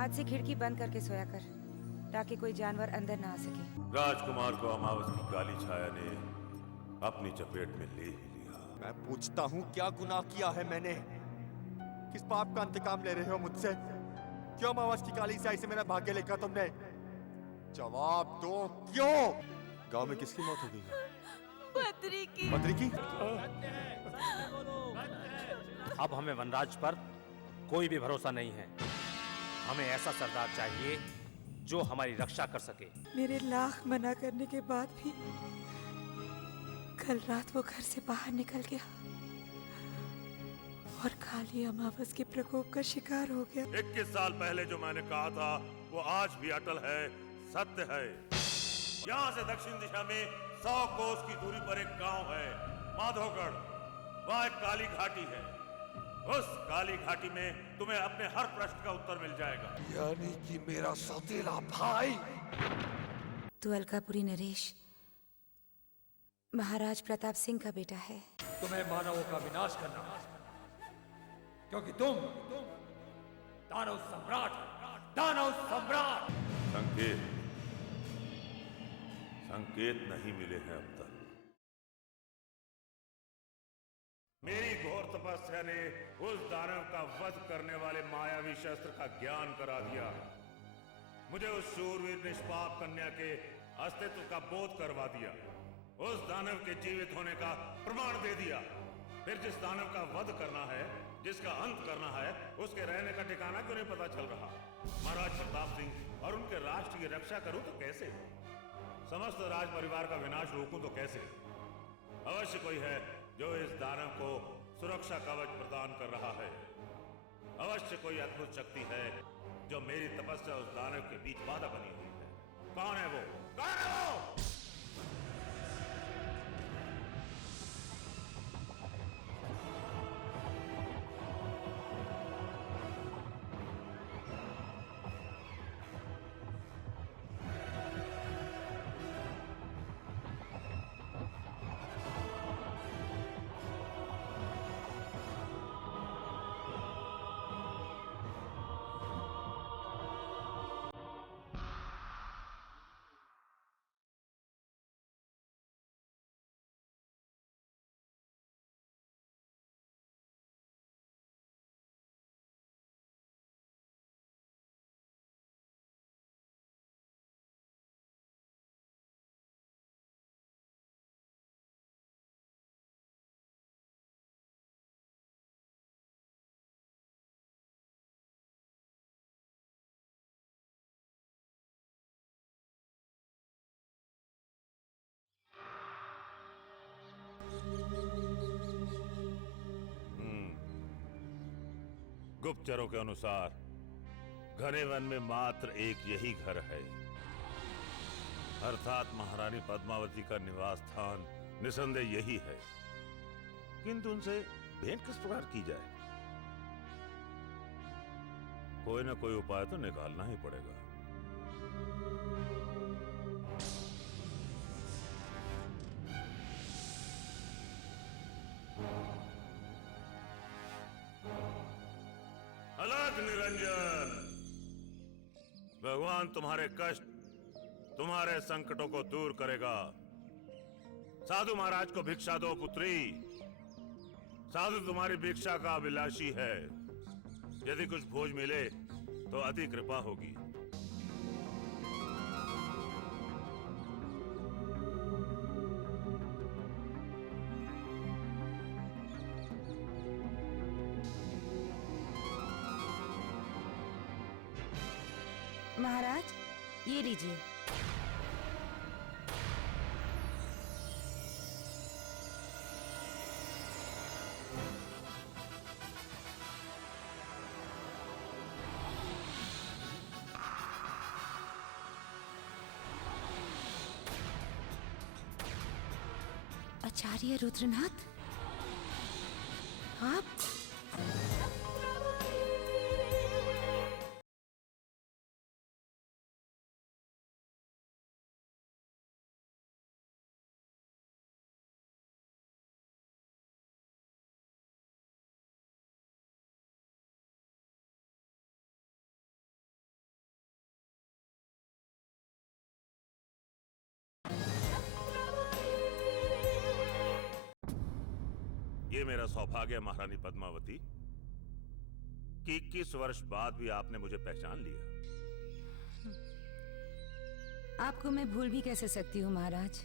आज से खिड़की बंद करके सोया कर, ताकि कोई जानवर अंदर ना आ सके। राजकुमार को अमावस की काली छाया ने अपनी चपेट में ले ही लिया। मैं पूछता हूँ, क्या गुनाह किया है मैंने? किस पाप का इंतकाम ले रहे हो मुझसे? क्यों अमावस की काली स्याही से मेरा भाग्य लिखा तुमने? जवाब दो, क्यों? गांव में किसकी मौत हो गई है? बद्री की। बद्री की? अब हमें वनराज पर कोई भी भरोसा नहीं है। हमें ऐसा सरदार चाहिए जो हमारी रक्षा कर सके। मेरे लाख मना करने के बाद भी कल रात वो घर से बाहर निकल गया और काली अमावस के प्रकोप का शिकार हो गया। 21 साल पहले जो मैंने कहा था वो आज भी अटल है, सत्य है। यहाँ से दक्षिण दिशा में 100 कोस की दूरी पर एक गांव है, माधोगढ़। वहाँ एक काली घाटी है। उस काली घाटी में तुम्हें अपने हर प्रश्न का उत्तर मिल जाएगा। यानी कि मेरा सौतेला भाई। तू अलकापुरी नरेश महाराज प्रताप सिंह का बेटा है। तुम्हें मानवों का विनाश करना, क्योंकि तुम दानव सम्राट, दानव सम्राट। संकेत नहीं मिले हैं अब तक। मेरी घोर तपस्या ने उस दानव का वध करने वाले मायावी शस्त्र का ज्ञान करा दिया। मुझे उस शूरवीर निष्पाप कन्या के अस्तित्व का बोध करवा दिया। उस दानव के जीवित होने का प्रमाण दे दिया। फिर जिस दानव का वध करना है, जिसका अंत करना है, उसके रहने का ठिकाना क्यों नहीं पता चल रहा? महाराज प्रताप सिंह और उनके राष्ट्र की रक्षा करूं तो कैसे? समस्त राज परिवार का विनाश रोकूं तो कैसे? अवश्य कोई है जो इस दानव को सुरक्षा कवच प्रदान कर रहा है। अवश्य कोई अद्भुत शक्ति है जो मेरी तपस्या उस दानव के बीच बाधा बनी हुई है। कौन है वो? कौन है वो? गुप्तचरों के अनुसार घने वन में मात्र एक यही घर है, अर्थात महारानी पद्मावती का निवास स्थान निसंदेह यही है। किंतु उनसे भेंट किस प्रकार की जाए? कोई ना कोई उपाय तो निकालना ही पड़ेगा। अलग निरंजन, भगवान तुम्हारे कष्ट, तुम्हारे संकटों को दूर करेगा। साधु महाराज को भिक्षा दो पुत्री। साधु तुम्हारी भिक्षा का अभिलाषी है। यदि कुछ भोज मिले तो अति कृपा होगी। महाराज, ये लीजिए। आचार्य रुद्रनाथ, आप? ये मेरा सौभाग्य है महारानी पद्मावती कि 21 वर्ष बाद भी आपने मुझे पहचान लिया। आपको मैं भूल भी कैसे सकती हूँ महाराज?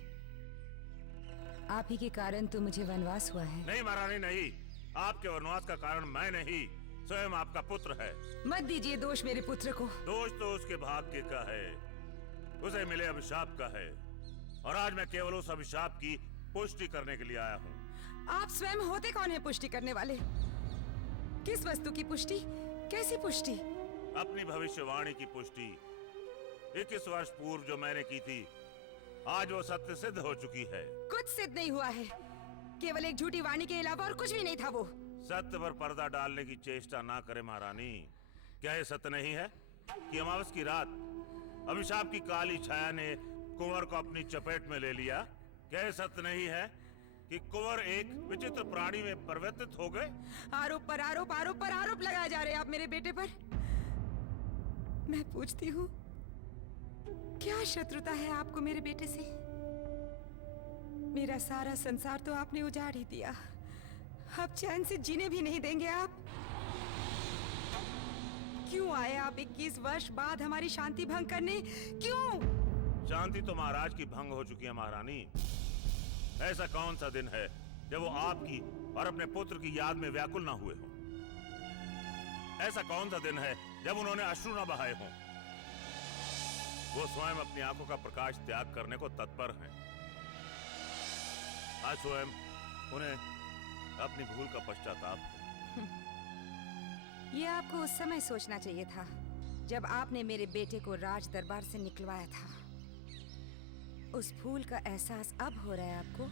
आप ही के कारण तो मुझे वनवास हुआ है। नहीं महारानी नहीं, आपके वनवास का कारण मैं नहीं, स्वयं आपका पुत्र है। मत दीजिए दोष मेरे पुत्र को। दोष तो उसके भाग्य का है, उसे मिले अभिशाप का है, और आज मैं केवल उस अभिशाप की पुष्टि करने के लिए आया हूँ। आप स्वयं होते कौन है पुष्टि करने वाले? किस वस्तु की पुष्टि? कैसी पुष्टि? अपनी भविष्यवाणी की पुष्टि 21 वर्ष पूर्व जो मैंने की थी, आज वो सत्य सिद्ध हो चुकी है। कुछ सिद्ध नहीं हुआ है, केवल एक झूठी वाणी के अलावा और कुछ भी नहीं था वो। सत्य पर पर्दा डालने की चेष्टा ना करे महारानी। क्या ये सत्य नहीं है कि अमावस की रात अभिशाप की काली छाया ने कुंवर को अपनी चपेट में ले लिया? क्या ये सत्य नहीं है कि कुंवर एक विचित्र प्राणी में परिवर्तित हो गए? आरोप पर आरोप, आरोप पर आरोप लगाए जा रहे हैं आप मेरे बेटे पर। मैं पूछती हूँ, क्या शत्रुता है आपको मेरे बेटे से? मेरा सारा संसार तो आपने उजाड़ ही दिया, अब चैन से जीने भी नहीं देंगे आप। क्यों आए आप 21 वर्ष बाद हमारी शांति भंग करने? क्यों? शांति तो महाराज की भंग हो चुकी है महारानी। ऐसा कौन सा दिन है जब वो आपकी और अपने पुत्र की याद में व्याकुल ना हुए हों? ऐसा कौन सा दिन है जब उन्होंने अश्रु न बहाए हों? वो स्वयं अपनी आंखों का प्रकाश त्याग करने को तत्पर हैं। आज स्वयं उन्हें अपनी भूल का पश्चाताप है। ये आपको उस समय सोचना चाहिए था जब आपने मेरे बेटे को राज दरबार से निकलवाया था। उस भूल का एहसास अब हो रहा है आपको?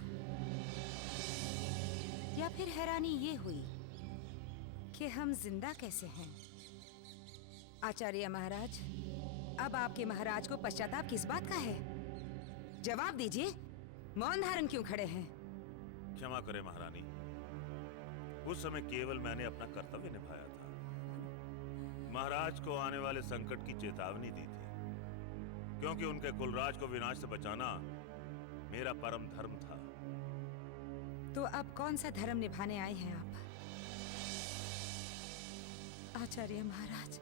या फिर हैरानी ये हुई कि हम जिंदा कैसे हैं? आचार्य महाराज, अब आपके महाराज को पश्चाताप किस बात का है? जवाब दीजिए, मौन धारण क्यों खड़े हैं? क्षमा करें महारानी, उस समय केवल मैंने अपना कर्तव्य निभाया था। महाराज को आने वाले संकट की चेतावनी दी थी, क्योंकि उनके कुलराज को विनाश से बचाना मेरा परम धर्म था। तो अब कौन सा धर्म निभाने आए हैं आप? आचार्य महाराज,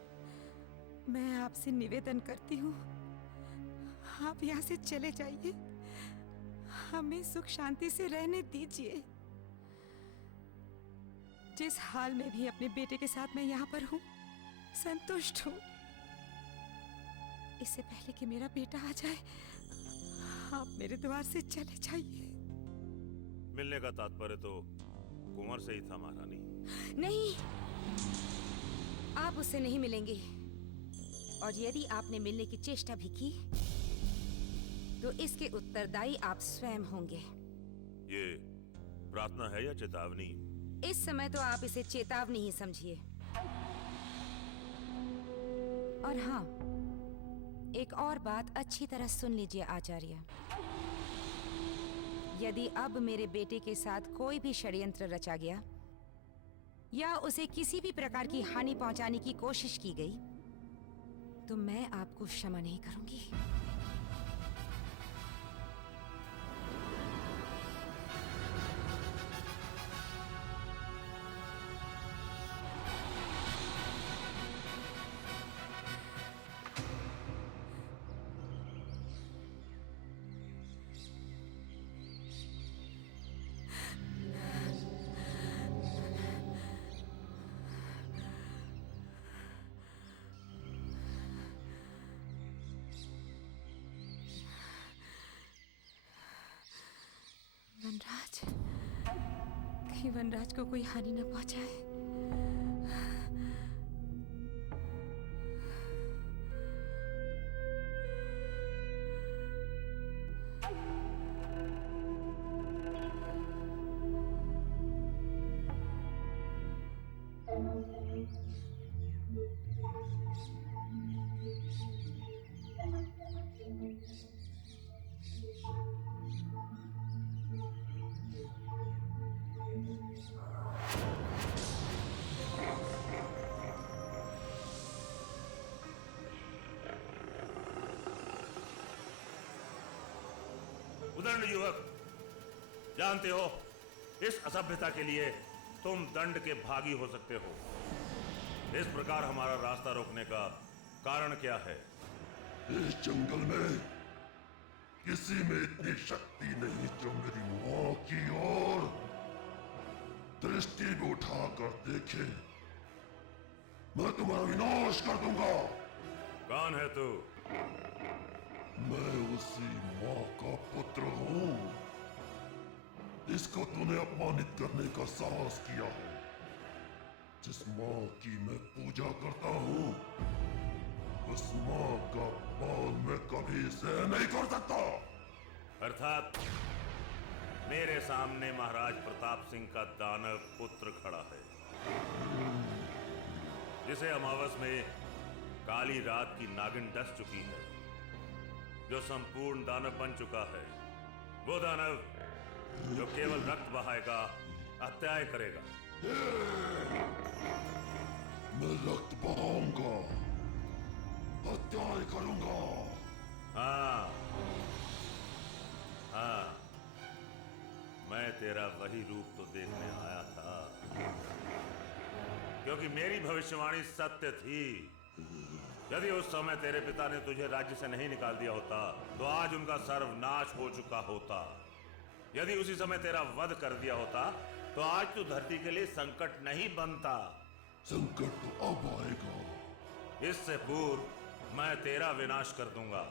मैं आपसे निवेदन करती हूँ, आप यहाँ से चले जाइए, हमें सुख शांति से रहने दीजिए। जिस हाल में भी अपने बेटे के साथ मैं यहाँ पर हूँ, संतुष्ट हूँ। इससे पहले कि मेरा बेटा आ जाए, आप मेरे द्वार से चले जाइए। मिलने का तात्पर्य तो कुंवर से ही था महारानी। नहीं, आप उससे नहीं मिलेंगे, और यदि आपने मिलने की चेष्टा भी की तो इसके उत्तरदायी आप स्वयं होंगे। ये प्रार्थना है या चेतावनी? इस समय तो आप इसे चेतावनी ही समझिए। और हाँ, एक और बात अच्छी तरह सुन लीजिए आचार्य। यदि अब मेरे बेटे के साथ कोई भी षड्यंत्र रचा गया या उसे किसी भी प्रकार की हानि पहुंचाने की कोशिश की गई, तो मैं आपको क्षमा नहीं करूंगी। वनराज, कहीं वनराज को कोई हानि न पहुंचाए। उदंड युवक, जानते हो इस असभ्यता के लिए तुम दंड के भागी हो सकते हो। इस प्रकार हमारा रास्ता रोकने का कारण क्या है? इस जंगल में किसी में इतनी शक्ति नहीं जो मेरी मां की ओर दृष्टि भी उठाकर देखे। मैं तुम्हारा विनाश कर दूंगा। कौन है तू? मैं उसी मां का पुत्र हूं जिसको तूने अपमानित करने का साहस किया है। जिस मां की मैं पूजा करता हूं उस मां का अपमान मैं कभी सहन नहीं कर सकता। अर्थात मेरे सामने महाराज प्रताप सिंह का दानव पुत्र खड़ा है, जिसे अमावस में काली रात की नागिन डस चुकी है, जो संपूर्ण दानव बन चुका है। वो दानव जो केवल रक्त बहाएगा, अत्याचार करेगा। मैं रक्त बहाऊंगा, हत्याएं करूंगा। हाँ हाँ, मैं तेरा वही रूप तो देखने आया था, क्योंकि मेरी भविष्यवाणी सत्य थी। यदि उस समय तेरे पिता ने तुझे राज्य से नहीं निकाल दिया होता तो आज उनका सर्वनाश हो चुका होता। यदि उसी समय तेरा वध कर दिया होता तो आज तू धरती के लिए संकट नहीं बनता। संकट तो अब आएगा। इससे पूर्व मैं तेरा विनाश कर दूंगा।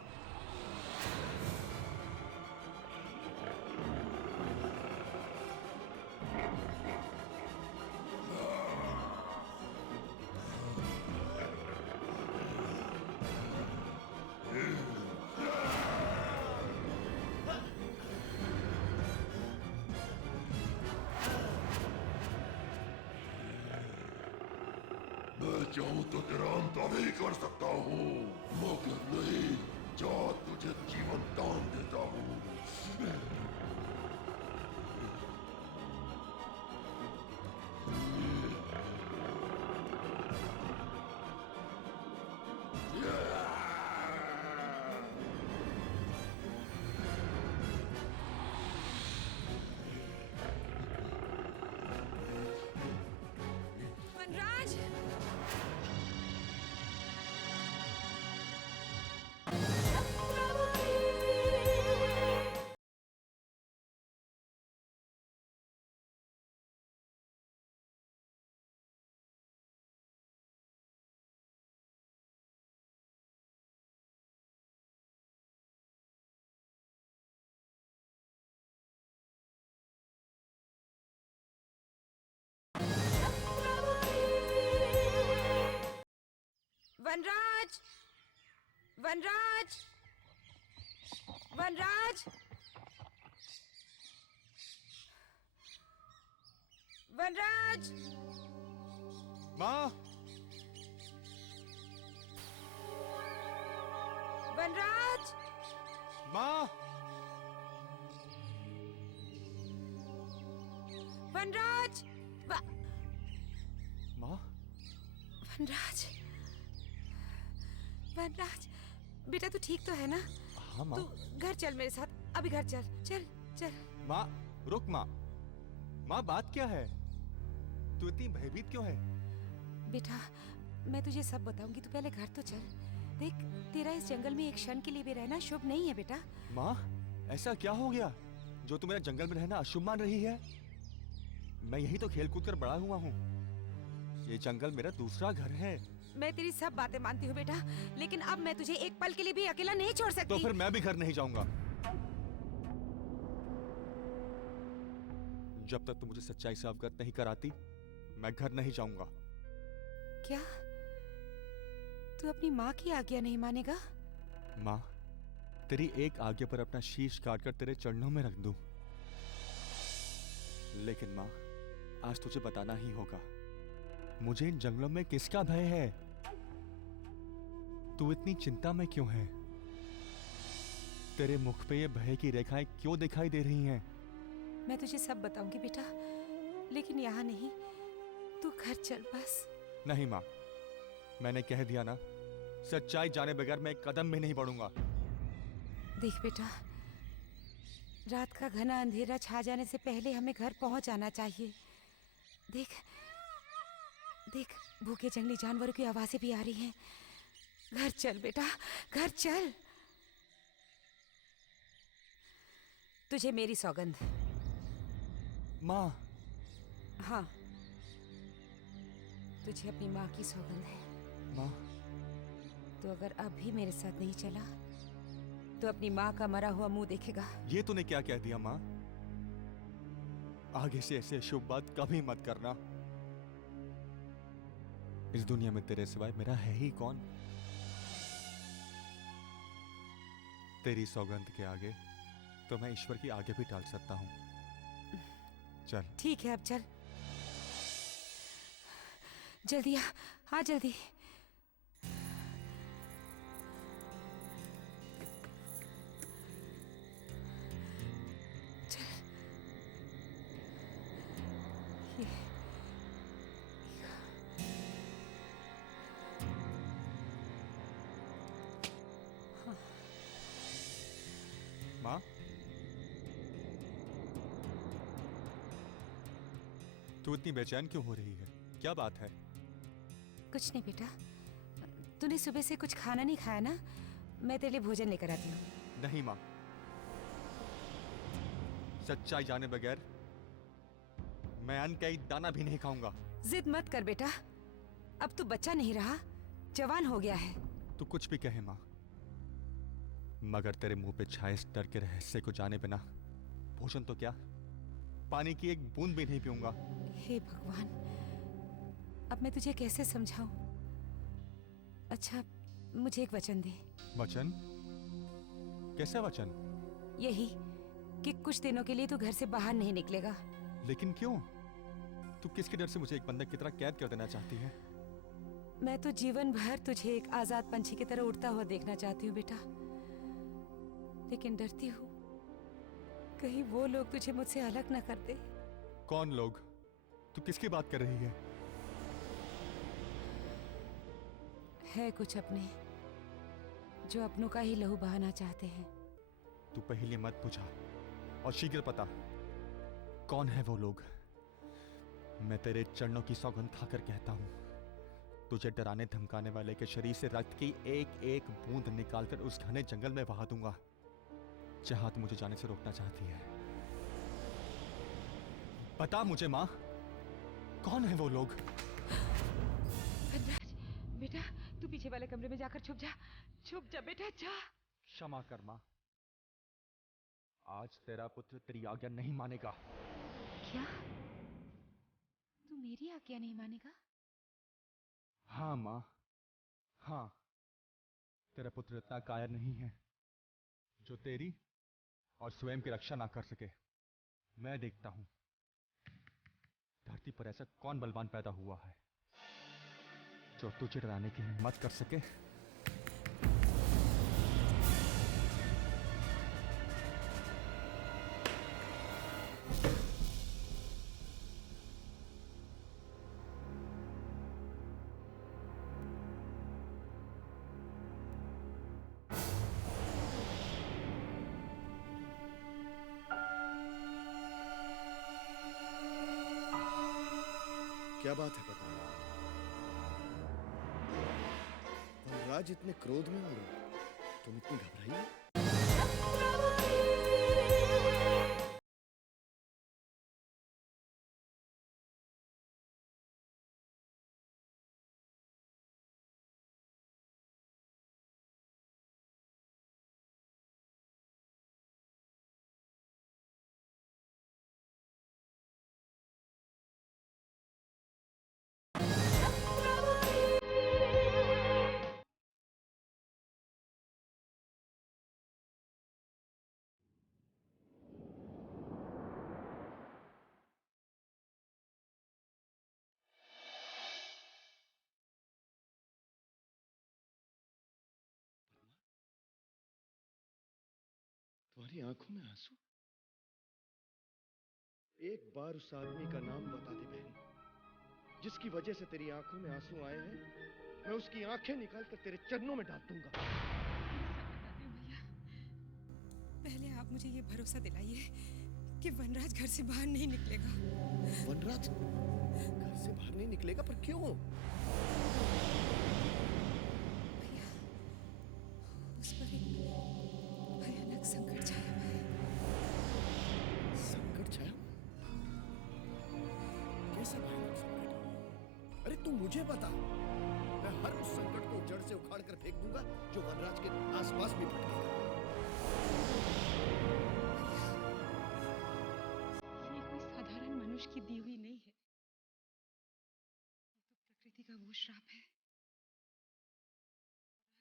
मैं चाहूं तो तेरा अंत अभी कर सकता हूँ, मगर नहीं, जा तुझे जीवन दान देता हूँ। वनराज! वनराज! वनराज! वनराज! वनराज! माँ, वनराज! माँ, वनराज! माँ, वनराज! वनराज! बेटा तू ठीक तो है ना? हाँ माँ। तू घर चल मेरे साथ, अभी घर चल, चल चल। माँ, रुक माँ। माँ, बात क्या है? तू इतनी भयभीत क्यों है? बेटा मैं तुझे सब बताऊंगी, तू पहले घर तो चल। देख, तेरा इस जंगल में एक क्षण के लिए भी रहना शुभ नहीं है बेटा। माँ, ऐसा क्या हो गया जो तू मेरा जंगल में रहना अशुभ मान रही है? मैं यही तो खेल कूद कर बड़ा हुआ हूँ। ये जंगल मेरा दूसरा घर है। मैं तेरी सब बातें मानती हूँ बेटा, लेकिन अब मैं तुझे एक पल के लिए भी अकेला नहीं छोड़ सकती। तो फिर मैं भी घर नहीं जाऊंगा। जब तक तू मुझे सच्चाई से अवगत नहीं कराती, मैं घर नहीं जाऊंगा। क्या तू अपनी माँ की आज्ञा नहीं मानेगा? माँ, तेरी एक आज्ञा पर अपना शीश काटकर तेरे चरणों में रख दूं। लेकिन माँ, आज तुझे बताना ही होगा, मुझे इन जंगलों में किसका भय है? तू इतनी चिंता में क्यों है? तेरे मुख पे ये भय की रेखाएं क्यों दिखाई दे रही हैं? मैं तुझे सब बताऊंगी बेटा, लेकिन यहाँ नहीं। तू घर चल बस। नहीं माँ, मैंने कह दिया ना, सच्चाई जाने बगैर मैं एक कदम भी नहीं बढ़ूंगा। देख बेटा, रात का घना अंधेरा छा जाने से पहले हमें घर पहुंच जाना चाहिए। देख देख, भूखे जंगली जानवरों की आवाजें भी आ रही हैं। घर चल बेटा, घर चल। तुझे मेरी सौगंध। माँ। हाँ, तुझे अपनी माँ की सौगंध है। माँ। तो अगर अब भी मेरे साथ नहीं चला तो अपनी माँ का मरा हुआ मुंह देखेगा। ये तूने क्या कह दिया माँ? आगे से ऐसे शुभ बात कभी मत करना। इस दुनिया में तेरे सिवाय मेरा है ही कौन? तेरी सौगंध के आगे तो मैं ईश्वर की आगे भी टाल सकता हूँ। चल। ठीक है, अब चल। जल्दी आ जल्दी। चल। माँ, तू इतनी बेचैन क्यों हो रही है? क्या बात है? कुछ नहीं बेटा, तूने सुबह से कुछ खाना नहीं खाया ना? मैं तेरे लिए भोजन लेकर आती हूँ। नहीं माँ, सच्चाई जाने बगैर मैं अन्न का एक दाना भी नहीं खाऊंगा। जिद मत कर बेटा, अब तू बच्चा नहीं रहा, जवान हो गया है। तू कुछ भी कहे माँ, मगर तेरे मुंह पे छाए इस डर के रहस्य को जाने बिना भोजन तो क्या, पानी की एक बूंद भी नहीं पीऊंगा। हे भगवान, अब मैं तुझे कैसे समझाऊं? अच्छा, मुझे एक वचन दे। वचन? कैसा वचन? यही कि कुछ दिनों के लिए तू घर से बाहर नहीं निकलेगा। लेकिन क्यों? तू किसके डर से मुझे एक बंधक की तरह कैद कर देना चाहती है? मैं तो जीवन भर तुझे एक आजाद पंछी की तरह उड़ता हुआ देखना चाहती हूँ बेटा, लेकिन डरती हूँ कहीं वो लोग तुझे मुझसे अलग ना कर दे। कौन लोग? तू किसकी बात कर रही है? है कुछ अपने जो अपनों का ही लहू बहाना चाहते हैं। तू पहले मत बुझा और शीघ्र पता कौन है वो लोग। मैं तेरे चरणों की सौगंध खाकर कहता हूं, तुझे डराने धमकाने वाले के शरीर से रक्त की एक एक बूंद निकालकर उस घने जंगल में बहा दूंगा जहां तू मुझे जाने से रोकना चाहती है। बता मुझे मां, कौन है वो लोग? वनराज, बेटा तू पीछे वाले कमरे में जाकर छुप जा बेटा, जा। क्षमा कर मां, आज तेरा पुत्र तेरी आज्ञा नहीं मानेगा। क्या? तू मेरी आज्ञा नहीं मानेगा? हाँ मां, हाँ। तेरा पुत्र इतना कायर नहीं है जो तेरी और स्वयं की रक्षा ना कर सके। मैं देखता हूं धरती पर ऐसा कौन बलवान पैदा हुआ है जो तुझे डराने की हिम्मत कर सके। क्या बात है पता? वनराज इतने क्रोध में और तुम इतनी घबराई हो? तुम्हारी आंखों में आंसू? एक बार उस आदमी का नाम बता दे बहन, जिसकी वजह से तेरी आंखों में आंसू आए हैं। मैं उसकी आंखें निकालकर तेरे चरणों में डाल दूंगा। पहले आप मुझे ये भरोसा दिलाइए कि वनराज घर से बाहर नहीं निकलेगा। वनराज घर से बाहर नहीं निकलेगा, पर क्यों? भैया, उस पर एक भयानक संकट छाया हुआ है। संकट छाया? कैसा भयानक संकट? अरे तू मुझे बता, मैं हर उस संकट को जड़ से उखाड़ कर फेंक दूंगा जो वनराज के आसपास भी भटकेगा। ये कोई साधारण मनुष्य की दी हुई नहीं है, ये तो प्रकृति का वो श्राप है।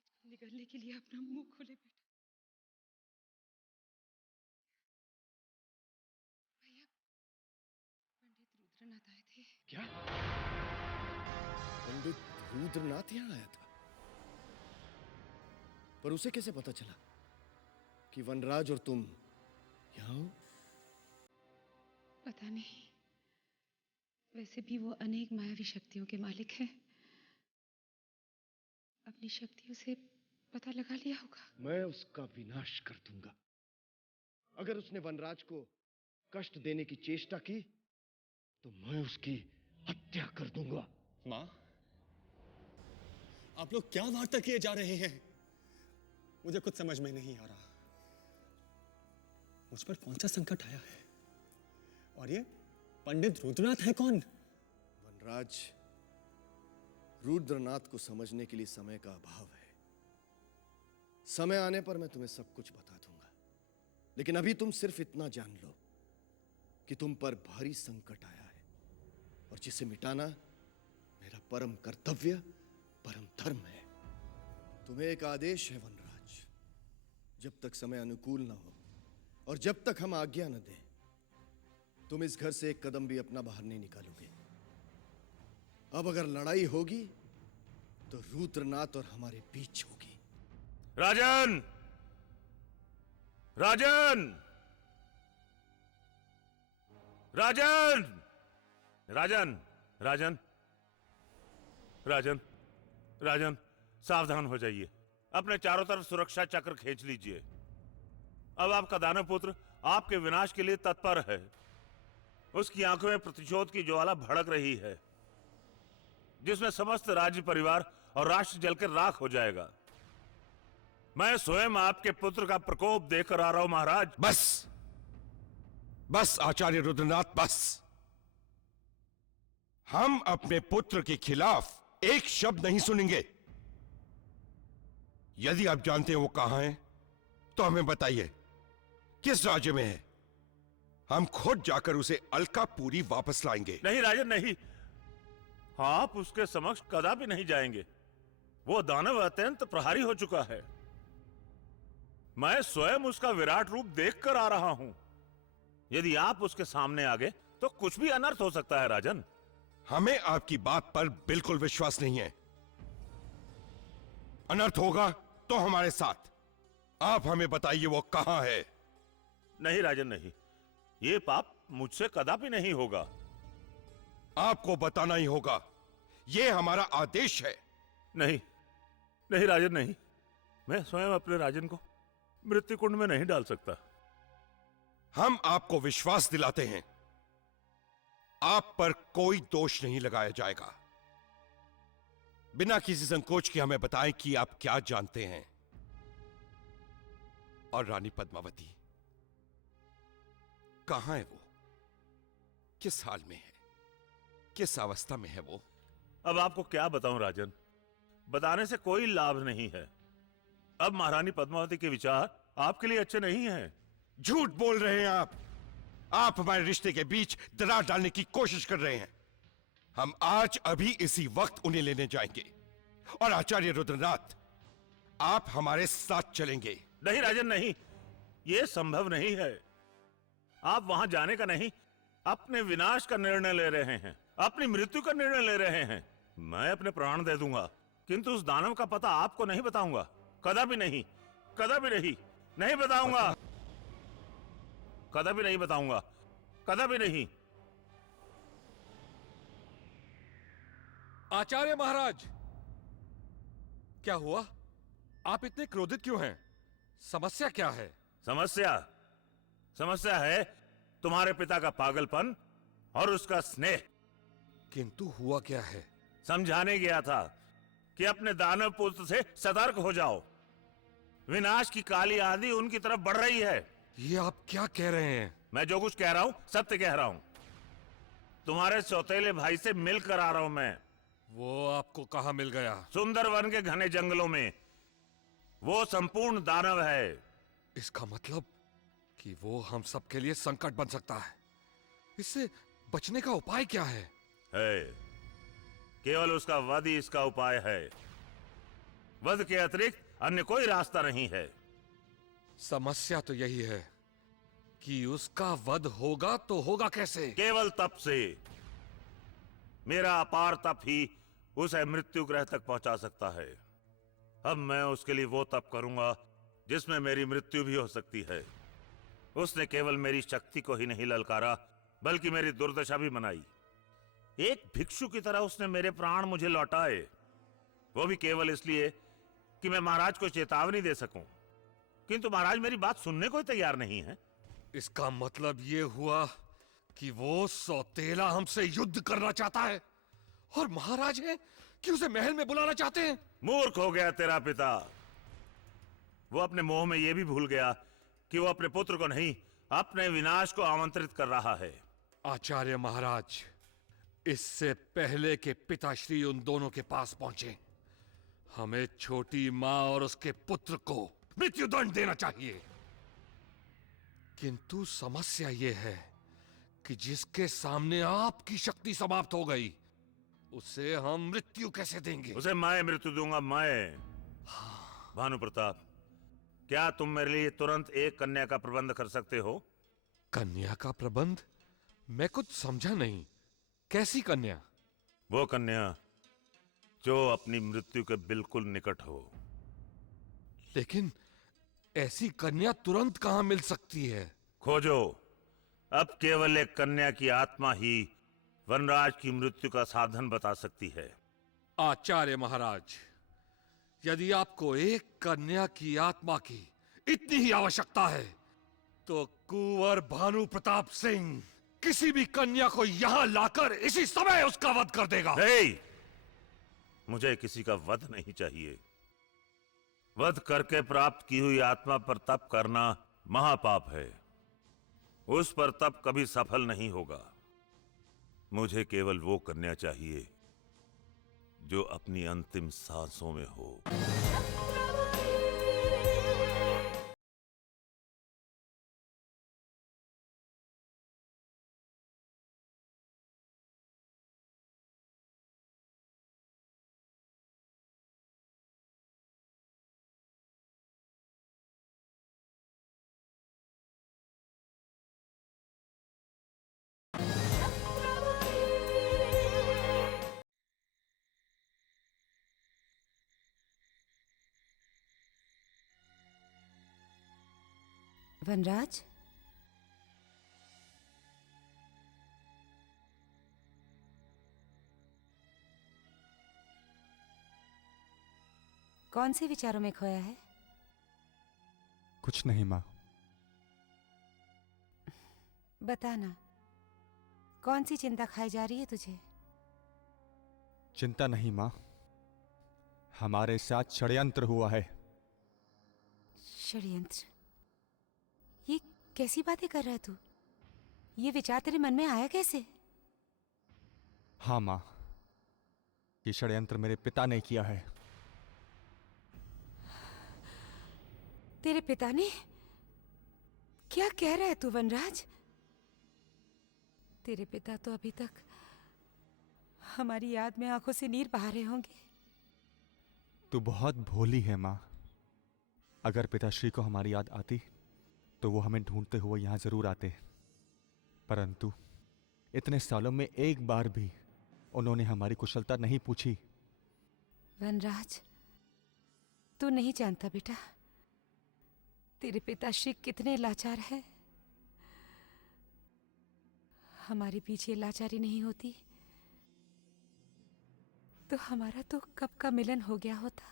आज को निगलने के लिए अपना मुंह खोले बैठा। भैया, पंडित रुद्रनाथ आए थे। क्या? पंडित रुद्रनाथ यहाँ आया था? पर उसे कैसे पता चला कि वनराज और तुम यहाँ हो? पता नहीं, वैसे भी वो अनेक मायावी शक्तियों के मालिक हैं। अपनी शक्तियों से पता लगा लिया होगा। मैं उसका विनाश कर दूंगा। अगर उसने वनराज को कष्ट देने की चेष्टा की तो मैं उसकी हत्या कर दूंगा। मां, आप लोग क्या वार्ता किए जा रहे हैं? मुझे कुछ समझ में नहीं आ रहा। मुझ पर कौन सा संकट आया है? और ये पंडित रुद्रनाथ है कौन? वनराज, रुद्रनाथ को समझने के लिए समय का अभाव है। समय आने पर मैं तुम्हें सब कुछ बता दूंगा, लेकिन अभी तुम सिर्फ इतना जान लो कि तुम पर भारी संकट आया है और जिसे मिटाना मेरा परम कर्तव्य, परम धर्म है। तुम्हें एक आदेश है वनराज, जब तक समय अनुकूल ना हो और जब तक हम आज्ञा न दें, तुम इस घर से एक कदम भी अपना बाहर नहीं निकालोगे। अब अगर लड़ाई होगी तो रुद्रनाथ और हमारे बीच होगी। राजन! राजन! राजन! राजन! राजन! राजन! राजन, सावधान हो जाइए। अपने चारों तरफ सुरक्षा चक्र खींच लीजिए। अब आपका दानव पुत्र आपके विनाश के लिए तत्पर है। उसकी आंखों में प्रतिशोध की ज्वाला भड़क रही है, जिसमें समस्त राज्य परिवार और राष्ट्र जलकर राख हो जाएगा। मैं स्वयं आपके पुत्र का प्रकोप देखकर आ रहा हूं महाराज। बस बस आचार्य रुद्रनाथ, बस। हम अपने पुत्र के खिलाफ एक शब्द नहीं सुनेंगे। यदि आप जानते हैं वो कहां है तो हमें बताइए, किस राज्य में है। हम खुद जाकर उसे अलकापुरी वापस लाएंगे। नहीं राजन, नहीं। आप उसके समक्ष कदापि नहीं जाएंगे। वो दानव अत्यंत प्रहारी हो चुका है। मैं स्वयं उसका विराट रूप देखकर आ रहा हूं। यदि आप उसके सामने आ गए तो कुछ भी अनर्थ हो सकता है राजन। हमें आपकी बात पर बिल्कुल विश्वास नहीं है। अनर्थ होगा तो हमारे साथ। आप हमें बताइए वो कहां है। नहीं राजन, नहीं। ये पाप मुझसे कदापि नहीं होगा। आपको बताना ही होगा, ये हमारा आदेश है। नहीं, नहीं राजन, नहीं। मैं स्वयं अपने राजन को मृत्यु कुंड में नहीं डाल सकता। हम आपको विश्वास दिलाते हैं, आप पर कोई दोष नहीं लगाया जाएगा। बिना किसी संकोच के हमें बताएं कि आप क्या जानते हैं। और रानी पद्मावती कहां है? वो किस हाल में है, किस अवस्था में है वो? अब आपको क्या बताऊं राजन, बताने से कोई लाभ नहीं है। अब महारानी पद्मावती के विचार आपके लिए अच्छे नहीं हैं। झूठ बोल रहे हैं आप। आप हमारे रिश्ते के बीच दरार डालने की कोशिश कर रहे हैं। हम आज अभी इसी वक्त उन्हें लेने जाएंगे। और आचार्य रुद्रनाथ, आप हमारे साथ चलेंगे। नहीं राजन, नहीं। यह संभव नहीं है। आप वहां जाने का नहीं, अपने विनाश का निर्णय ले रहे हैं, अपनी मृत्यु का निर्णय ले रहे हैं। मैं अपने प्राण दे दूंगा, किंतु उस दानव का पता आपको नहीं बताऊंगा। कदापि नहीं, कदापि नहीं, नहीं बताऊंगा। कदापि नहीं बताऊंगा, कदापि नहीं। आचार्य महाराज, क्या हुआ? आप इतने क्रोधित क्यों हैं? समस्या क्या है? समस्या है तुम्हारे पिता का पागलपन और उसका स्नेह। किंतु हुआ क्या है? समझाने गया था कि अपने दानव पुत्र से सतर्क हो जाओ। विनाश की काली आंधी उनकी तरफ बढ़ रही है। ये आप क्या कह रहे हैं? मैं जो कुछ कह रहा हूं सत्य कह रहा हूं। तुम्हारे सौतेले भाई से मिलकर आ रहा हूं मैं। वो आपको कहां मिल गया? सुंदरवन के घने जंगलों में। वो संपूर्ण दानव है। इसका मतलब कि वो हम सबके लिए संकट बन सकता है। इससे बचने का उपाय क्या है? केवल उसका वध ही इसका उपाय है। वध के अतिरिक्त अन्य कोई रास्ता नहीं है। समस्या तो यही है कि उसका वध होगा तो होगा कैसे? केवल तप से। मेरा अपार तप ही उसे मृत्यु ग्रह तक पहुंचा सकता है। अब मैं उसके लिए वो तप करूंगा जिसमें मेरी मृत्यु भी हो सकती है। उसने केवल मेरी शक्ति को ही नहीं ललकारा, बल्कि मेरी दुर्दशा भी मनाई। एक भिक्षु की तरह उसने मेरे प्राण मुझे लौटाए, वो भी केवल इसलिए कि मैं महाराज को चेतावनी दे सकूं। किंतु महाराज मेरी बात सुनने को ही तैयार नहीं है। इसका मतलब ये हुआ कि वो सौतेला हमसे युद्ध करना चाहता है और महाराज है कि उसे महल में बुलाना चाहते हैं। मूर्ख हो गया तेरा पिता। वो अपने मोह में यह भी भूल गया कि वो अपने पुत्र को नहीं, अपने विनाश को आमंत्रित कर रहा है। आचार्य महाराज, इससे पहले के पिताश्री उन दोनों के पास पहुंचे, हमें छोटी मां और उसके पुत्र को मृत्युदंड देना चाहिए। किंतु समस्या यह है कि जिसके सामने आपकी शक्ति समाप्त हो गई, उसे हम मृत्यु कैसे देंगे? उसे मैं मृत्यु दूंगा, मैं। भानु प्रताप, क्या तुम मेरे लिए तुरंत एक कन्या का प्रबंध कर सकते हो? कन्या का प्रबंध? मैं कुछ समझा नहीं। कैसी कन्या? वो कन्या जो अपनी मृत्यु के बिल्कुल निकट हो। लेकिन ऐसी कन्या तुरंत कहां मिल सकती है? खोजो। अब केवल एक कन्या की आत्मा ही वनराज की मृत्यु का साधन बता सकती है। आचार्य महाराज, यदि आपको एक कन्या की आत्मा की इतनी ही आवश्यकता है, तो कुंवर भानु प्रताप सिंह किसी भी कन्या को यहां लाकर इसी समय उसका वध कर देगा। नहीं, मुझे किसी का वध नहीं चाहिए। वध करके प्राप्त की हुई आत्मा पर तप करना महापाप है। उस पर तप कभी सफल नहीं होगा। मुझे केवल वो कन्या चाहिए जो अपनी अंतिम सांसों में हो। वनराज, कौन से विचारों में खोया है? कुछ नहीं माँ। बताना, कौन सी चिंता खाई जा रही है तुझे? चिंता नहीं माँ, हमारे साथ षड्यंत्र हुआ है। षड्यंत्र? ये कैसी बातें कर रहा है तू? ये विचार तेरे मन में आया कैसे? हाँ माँ, ये षड्यंत्र मेरे पिता ने किया है। तेरे पिता ने? क्या कह रहा है तू वनराज? तेरे पिता तो अभी तक हमारी याद में आंखों से नीर बहा रहे होंगे। तू बहुत भोली है माँ। अगर पिताश्री को हमारी याद आती तो वो हमें ढूंढते हुए यहां जरूर आते, परंतु इतने सालों में एक बार भी उन्होंने हमारी कुशलता नहीं पूछी। वनराज, तू नहीं जानता बेटा, तेरे पिताश्री कितने लाचार हैं। हमारे पीछे लाचारी नहीं होती तो हमारा तो कब का मिलन हो गया होता।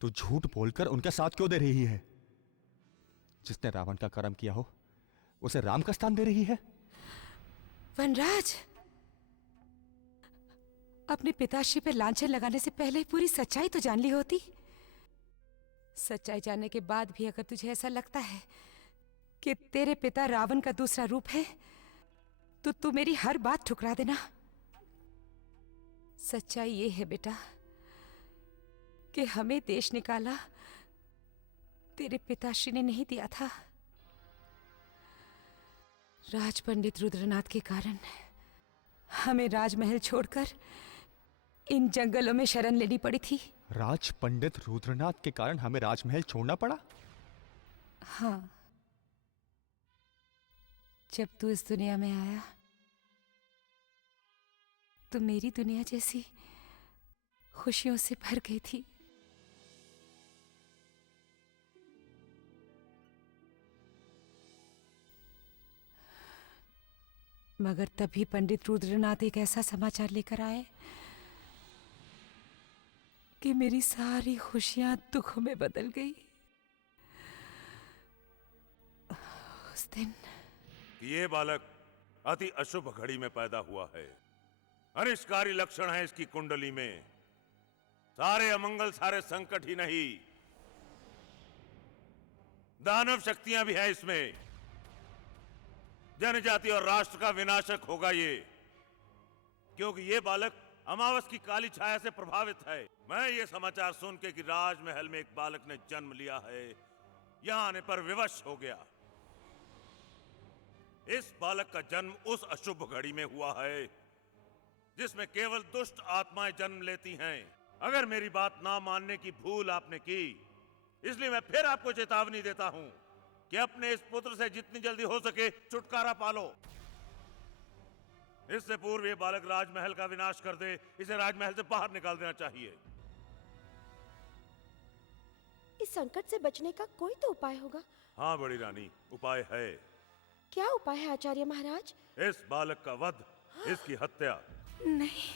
तू झूठ बोलकर उनका साथ क्यों दे रही है? जिसने रावण का कर्म किया हो उसे राम का स्थान दे रही है? वनराज, अपने पिताश्री पर लांछन लगाने से पहले पूरी सच्चाई तो जान ली होती। सच्चाई जानने के बाद भी अगर तुझे ऐसा लगता है कि तेरे पिता रावण का दूसरा रूप है, तो तू मेरी हर बात ठुकरा देना। सच्चाई ये है बेटा कि हमें देश निकाला तेरे पिताश्री ने नहीं दिया था। राज पंडित रुद्रनाथ के कारण हमें राजमहल छोड़कर इन जंगलों में शरण लेनी पड़ी थी। राज पंडित रुद्रनाथ के कारण हमें राजमहल छोड़ना पड़ा? हाँ, जब तू इस दुनिया में आया तो मेरी दुनिया जैसी खुशियों से भर गई थी। मगर तभी पंडित रुद्रनाथ एक ऐसा समाचार लेकर आए कि मेरी सारी खुशियां दुखों में बदल गई। उस दिन ये बालक अति अशुभ घड़ी में पैदा हुआ है। अनिष्टकारी लक्षण है इसकी कुंडली में। सारे अमंगल, सारे संकट ही नहीं, दानव शक्तियां भी हैं इसमें। जनजाति और राष्ट्र का विनाशक होगा ये, क्योंकि ये बालक अमावस की काली छाया से प्रभावित है। मैं ये समाचार सुन के कि राजमहल में एक बालक ने जन्म लिया है, यहां आने पर विवश हो गया। इस बालक का जन्म उस अशुभ घड़ी में हुआ है जिसमें केवल दुष्ट आत्माएं जन्म लेती हैं। अगर मेरी बात ना मानने की भूल आपने की, इसलिए मैं फिर आपको चेतावनी देता हूं कि अपने इस पुत्र से जितनी जल्दी हो सके छुटकारा पालो। इससे पूर्व ये बालक राजमहल का विनाश कर दे। इसे राजमहल से बाहर निकाल देना चाहिए। इस संकट से बचने का कोई तो उपाय होगा। हाँ बड़ी रानी, उपाय है। क्या उपाय है आचार्य महाराज? इस बालक का वध, इसकी हत्या। नहीं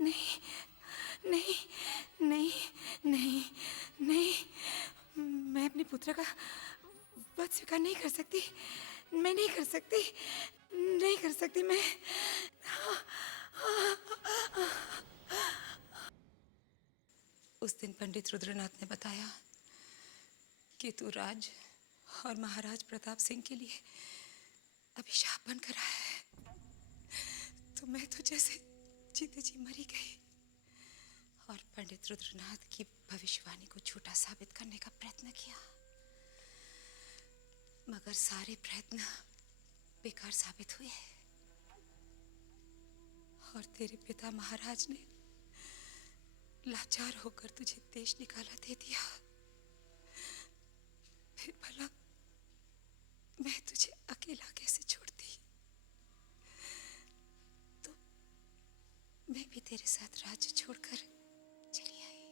नहीं नहीं नहीं नहीं नहीं, मैं अपने पुत्र का वध स्वीकार नहीं कर सकती। मैं नहीं कर सकती, नहीं कर सकती मैं। उस दिन पंडित रुद्रनाथ ने बताया कि तू राज और महाराज प्रताप सिंह के लिए अभिशाप बनकर आया है। तो मैं तो जैसे जीते जी मरी गई और पंडित रुद्रनाथ की भविष्यवाणी को झूठा साबित करने का प्रयत्न किया, मगर सारे प्रयत्न बेकार साबित हुए और तेरे पिता महाराज ने लाचार होकर तुझे देश निकाला दे दिया। फिर भला मैं तुझे अकेला कैसे छोड़ती? तो मैं भी तेरे साथ राज्य छोड़कर चली आई,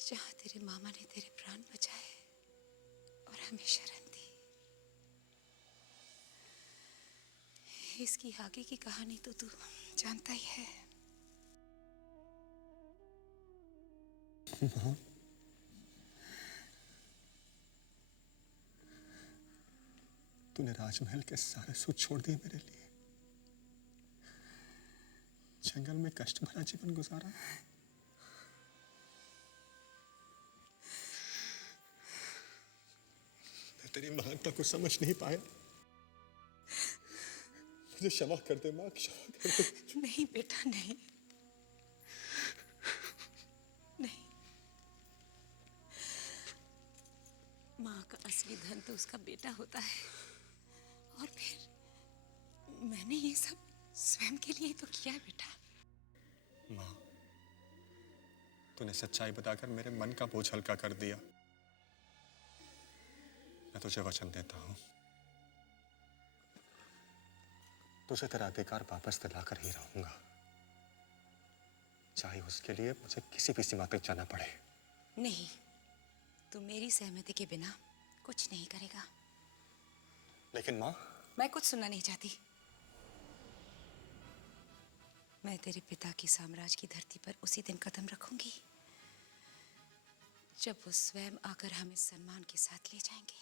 जहां तेरे मामा ने तेरे प्राण बचाए और हमें शरण दी। इसकी आगे की कहानी तो तू जानता ही है। माँ, तूने राजमहल के सारे सुख छोड़ दिए मेरे लिए। जंगल में कष्ट भरा जीवन गुजारा। मैं तेरी महानता को समझ नहीं पाया। मुझे क्षमा कर दे माँ, क्षमा कर दे। नहीं बेटा, नहीं नहीं। माँ का असली धन तो उसका बेटा होता है, और फिर मैंने ये सब स्वयं के लिए तो किया है बेटा। माँ, तूने सच्चाई बताकर मेरे मन का बोझ हल्का कर दिया। मैं तुझे वचन देता हूं, तुझे तेरा अधिकार वापस दिलाकर ही रहूंगा, चाहे उसके लिए मुझे किसी भी सीमा तक जाना पड़े। नहीं, तू मेरी सहमति के बिना कुछ नहीं करेगा। लेकिन माँ, मैं कुछ सुनना नहीं चाहती। मैं तेरे पिता की साम्राज्य की धरती पर उसी दिन कदम रखूंगी जब वो स्वयं आकर हमें सम्मान के साथ ले जाएंगे।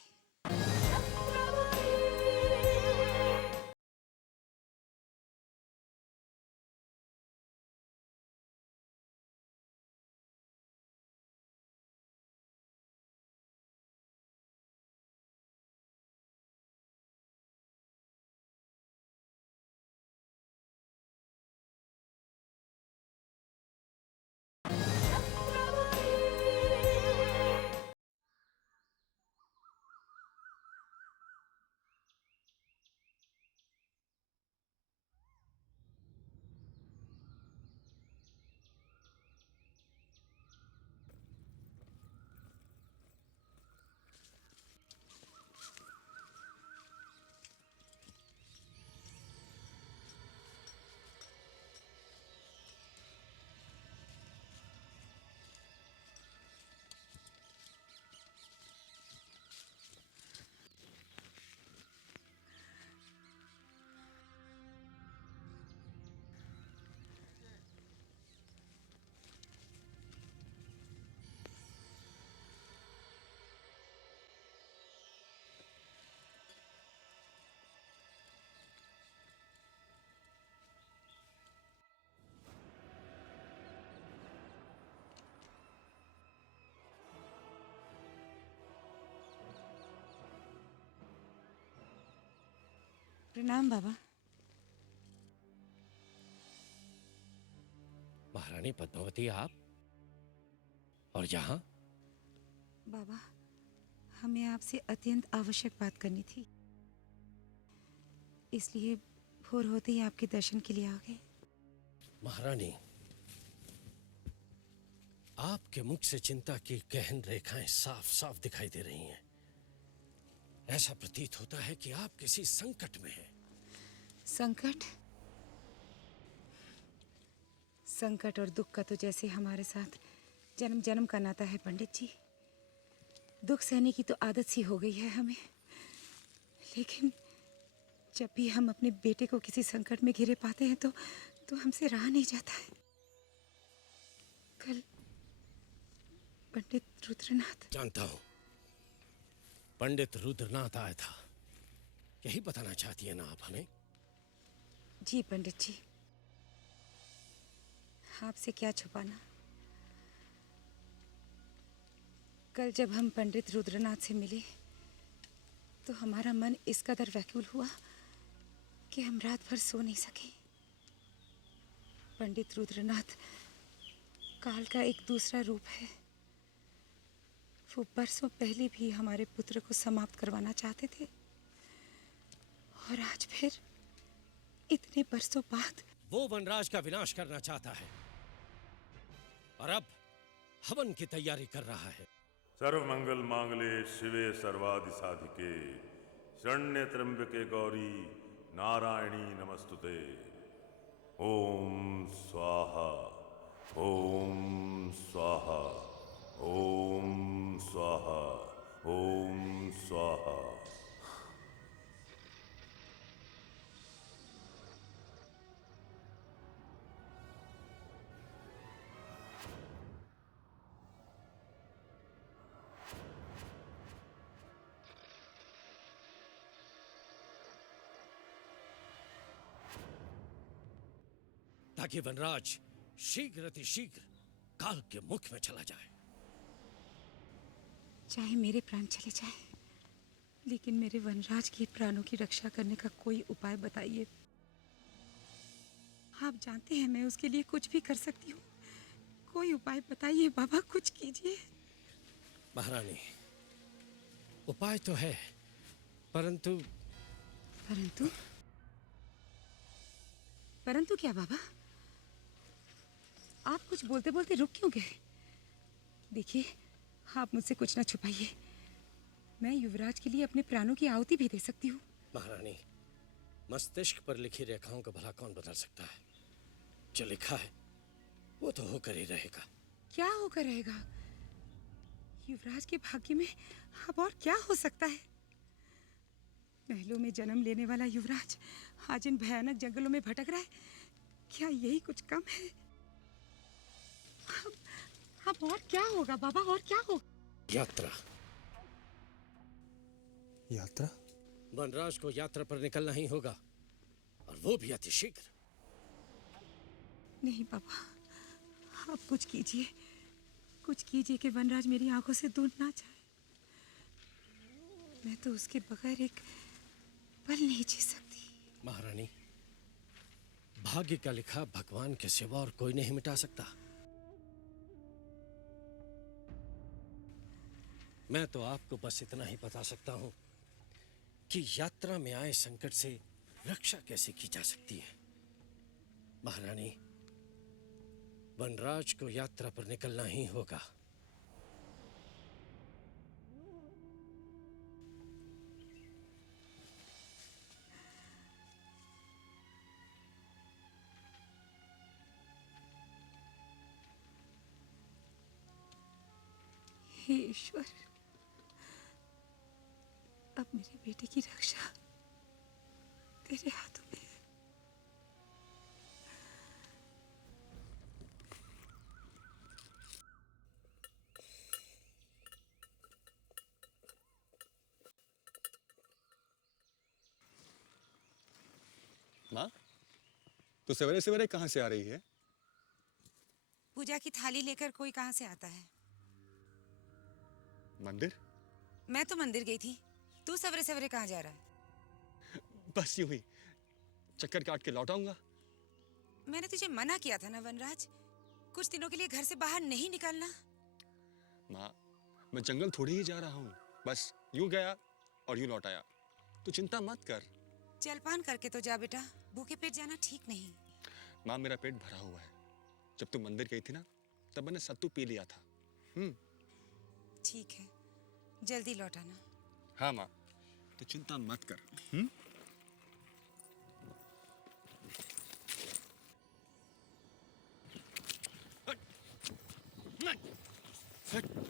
प्रणाम बाबा। महारानी पद्मावती आप और यहाँ? बाबा, हमें आपसे अत्यंत आवश्यक बात करनी थी, इसलिए भोर होते ही आपके दर्शन के लिए आ गए। महारानी, आपके मुख से चिंता की गहन रेखाएं साफ साफ दिखाई दे रही हैं। ऐसा प्रतीत होता है कि आप किसी संकट में हैं। संकट? संकट और दुख का तो जैसे हमारे साथ जन्म जन्म का नाता है पंडित जी। दुख सहने की तो आदत सी हो गई है हमें, लेकिन जब भी हम अपने बेटे को किसी संकट में घिरे पाते हैं तो हमसे रहा नहीं जाता है। कल पंडित रुद्रनाथ। जानता हूं, पंडित रुद्रनाथ आया था। यही बताना चाहती है ना आप हमें? जी पंडित जी, आपसे क्या छुपाना। कल जब हम पंडित रुद्रनाथ से मिले तो हमारा मन इस कदर व्याकुल हुआ कि हम रात भर सो नहीं सके। पंडित रुद्रनाथ काल का एक दूसरा रूप है। वो बरसों पहले भी हमारे पुत्र को समाप्त करवाना चाहते थे, और आज फिर इतने बरसों बाद वो वनराज का विनाश करना चाहता है और अब हवन की तैयारी कर रहा है। सर्वमंगल मांगले शिवे सर्वादि साधिके शरण्य त्र्यंबके गौरी नारायणी नमस्तुते। ओम स्वाहा ओम स्वाहा ओम स्वाहा ओम स्वाहा। ताकि वनराज शीघ्र अतिशीघ्र काल के मुख में चला जाए। चाहे मेरे प्राण चले जाए, लेकिन मेरे वनराज के प्राणों की रक्षा करने का कोई उपाय बताइए। आप जानते हैं मैं उसके लिए कुछ भी कर सकती हूँ। कोई उपाय बताइए बाबा, कुछ कीजिए। महारानी, उपाय तो है, परंतु परंतु क्या बाबा? आप कुछ बोलते बोलते रुक क्यों गए? देखिए, आप मुझसे कुछ ना छुपाइए। मैं युवराज के लिए अपने प्राणों की आहुति भी दे सकती हूँ। महारानी, मस्तिष्क पर लिखी रेखाओं का भला कौन बदल सकता है? जो लिखा है वो तो होकर ही रहेगा। क्या होकर रहेगा? युवराज के भाग्य में अब और क्या हो सकता है? महलों में जन्म लेने वाला युवराज आज इन भयानक जंगलों में भटक रहा है। क्या यही कुछ कम है? अब और क्या होगा बाबा, और क्या होगा? यात्रा। यात्रा? वनराज को यात्रा पर निकलना ही होगा, और वो भी अतिशीघ्र। नहीं पापा, आप कुछ कीजिए कि वनराज मेरी आंखों से दूर ना जाए। मैं तो उसके बगैर एक पल नहीं जी सकती। महारानी, भाग्य का लिखा भगवान के सिवा और कोई नहीं मिटा सकता। मैं तो आपको बस इतना ही बता सकता हूं कि यात्रा में आए संकट से रक्षा कैसे की जा सकती है। महारानी, वनराज को यात्रा पर निकलना ही होगा। हे ईश्वर, अब मेरे बेटे की रक्षा तेरे हाथों में है। माँ, तो सवेरे सवेरे कहाँ से आ रही है? पूजा की थाली लेकर कोई कहाँ से आता है? मंदिर? मैं तो मंदिर गई थी। तू सवेरे सवेरे कहाँ जा रहा है? बस यूं ही चक्कर काट के लौट आऊंगा। मैंने तुझे मना किया था ना वनराज, कुछ दिनों के लिए घर से बाहर नहीं निकलना। माँ, मैं जंगल थोड़ी ही जा रहा हूँ, बस यूं गया और यूं लौट आया। तू चिंता मत कर। जलपान करके तो जा बेटा, भूखे पेट जाना ठीक नहीं। माँ, मेरा पेट भरा हुआ है। जब तू मंदिर गई थी ना, तब मैंने सत्तू पी लिया था। ठीक है, जल्दी लौट आना। हाँ माँ, तो चिंता मत कर। हट।